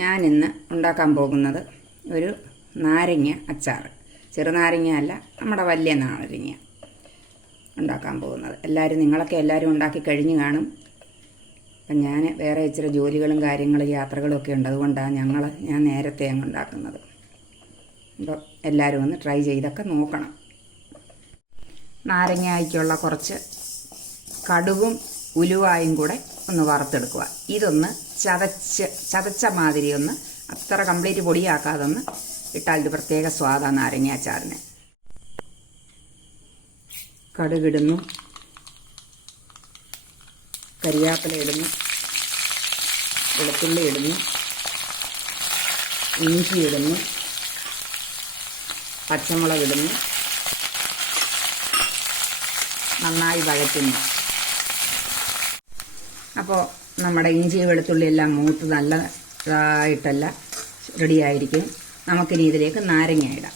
ഞാനിന്ന് ഉണ്ടാക്കാൻ പോകുന്നത് ഒരു നാരങ്ങ അച്ചാർ. ചെറുനാരങ്ങ അല്ല, നമ്മുടെ വലിയ നാരങ്ങ ഉണ്ടാക്കാൻ പോകുന്നത്. എല്ലാവരും ഉണ്ടാക്കി കഴിഞ്ഞ് കാണും. അപ്പം ഞാൻ വേറെ ഇച്ചിരി ജോലികളും കാര്യങ്ങളും യാത്രകളും ഒക്കെ ഉണ്ട്. അതുകൊണ്ടാണ് ഞാൻ നേരത്തെ അങ്ങ് ഉണ്ടാക്കുന്നത്. അപ്പോൾ എല്ലാവരും ഒന്ന് ട്രൈ ചെയ്തൊക്കെ നോക്കണം. നാരങ്ങയ്ക്കുള്ള കുറച്ച് കടുകും ഉലുവായും കൂടെ ഒന്ന് വറുത്തെടുക്കുക. ഇതൊന്ന് ചതച്ച മാതിരി ഒന്ന്, അത്ര കംപ്ലീറ്റ് പൊടിയാക്കാതെ ഒന്ന് ഇട്ടാൽ ഇത് പ്രത്യേക സ്വാദാണ് നാരങ്ങ അച്ചാറിന്. കടുകിടുന്നു, കരിയാപ്പില ഇടുന്നു, വെളുത്തുള്ളി ഇടുന്നു, ഇഞ്ചി ഇടുന്നു, പച്ചമുളക് ഇടുന്നു, നന്നായി വഴറ്റുന്നു. അപ്പോൾ നമ്മുടെ ഇഞ്ചി വെളുത്തുള്ളി എല്ലാം മൂത്ത് നല്ലതായിട്ടല്ല റെഡിയായിരിക്കും. നമുക്കിനി ഇതിലേക്ക് നാരങ്ങ ഇടാം.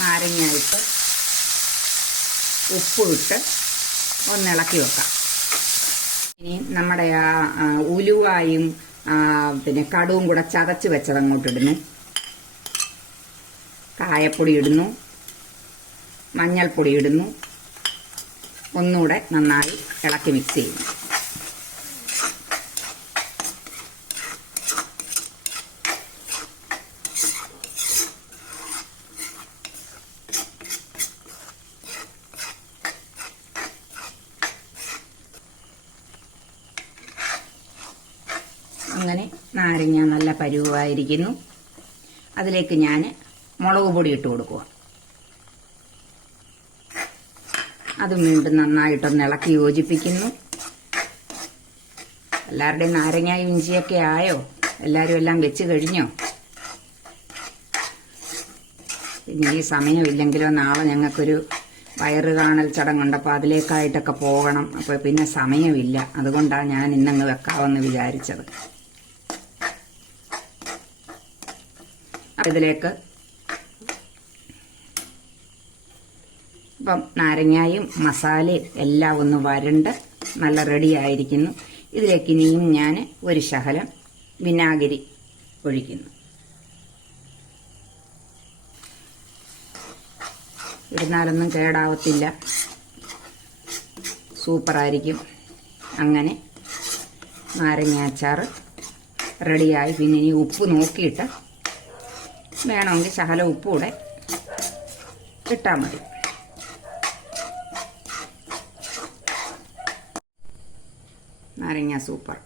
നാരങ്ങ ഇട്ട് ഉപ്പിട്ട് ഒന്ന് ഇളക്കി വെക്കാം. ഇനി നമ്മുടെ ഉലുവായും പിന്നെ കടുവും കൂടെ ചതച്ച് വെച്ചത് അങ്ങോട്ട് ഇടുന്നു. കായപ്പൊടി ഇടുന്നു, മഞ്ഞൾപ്പൊടി ഇടുന്നു. ഒന്നുകൂടെ നന്നായി ഇളക്കി മിക്സ് ചെയ്യുന്നു. അങ്ങനെ നാരങ്ങ നല്ല പരുവായിരിക്കുന്നു. അതിലേക്ക് ഞാൻ മുളക് പൊടി ഇട്ട് കൊടുക്കുക. അത് വീണ്ടും നന്നായിട്ടൊന്ന് ഇളക്കി യോജിപ്പിക്കുന്നു. എല്ലാവരുടെയും നാരങ്ങയും ഇഞ്ചിയൊക്കെ ആയോ? എല്ലാവരും എല്ലാം വെച്ച് കഴിഞ്ഞോ? പിന്നെ ഈ സമയമില്ലെങ്കിലോ നാളെ ഞങ്ങൾക്കൊരു വയറ് കാണൽ ചടങ്ങുണ്ട്. അപ്പോൾ അതിലേക്കായിട്ടൊക്കെ പോകണം. അപ്പോൾ പിന്നെ സമയമില്ല. അതുകൊണ്ടാണ് ഞാൻ ഇന്നങ്ങ് വെക്കാമെന്ന് വിചാരിച്ചത്. ഇതിലേക്ക് ഇപ്പം നാരങ്ങയും മസാലയും എല്ലാം ഒന്ന് വരണ്ട് നല്ല റെഡി ആയിരിക്കുന്നു. ഇതിലേക്ക് ഇനിയും ഞാൻ ഒരു ശകലം വിനാഗിരി ഒഴിക്കുന്നു. ഇരുന്നാലൊന്നും കേടാവത്തില്ല, സൂപ്പറായിരിക്കും. അങ്ങനെ നാരങ്ങ അച്ചാർ റെഡിയായി. പിന്നെ ഇനി ഉപ്പ് നോക്കിയിട്ട് വേണമെങ്കിൽ ശകലം ഉപ്പ് കൂടെ ഇട്ടാൽ മതി. നാരങ്ങ സൂപ്പർ.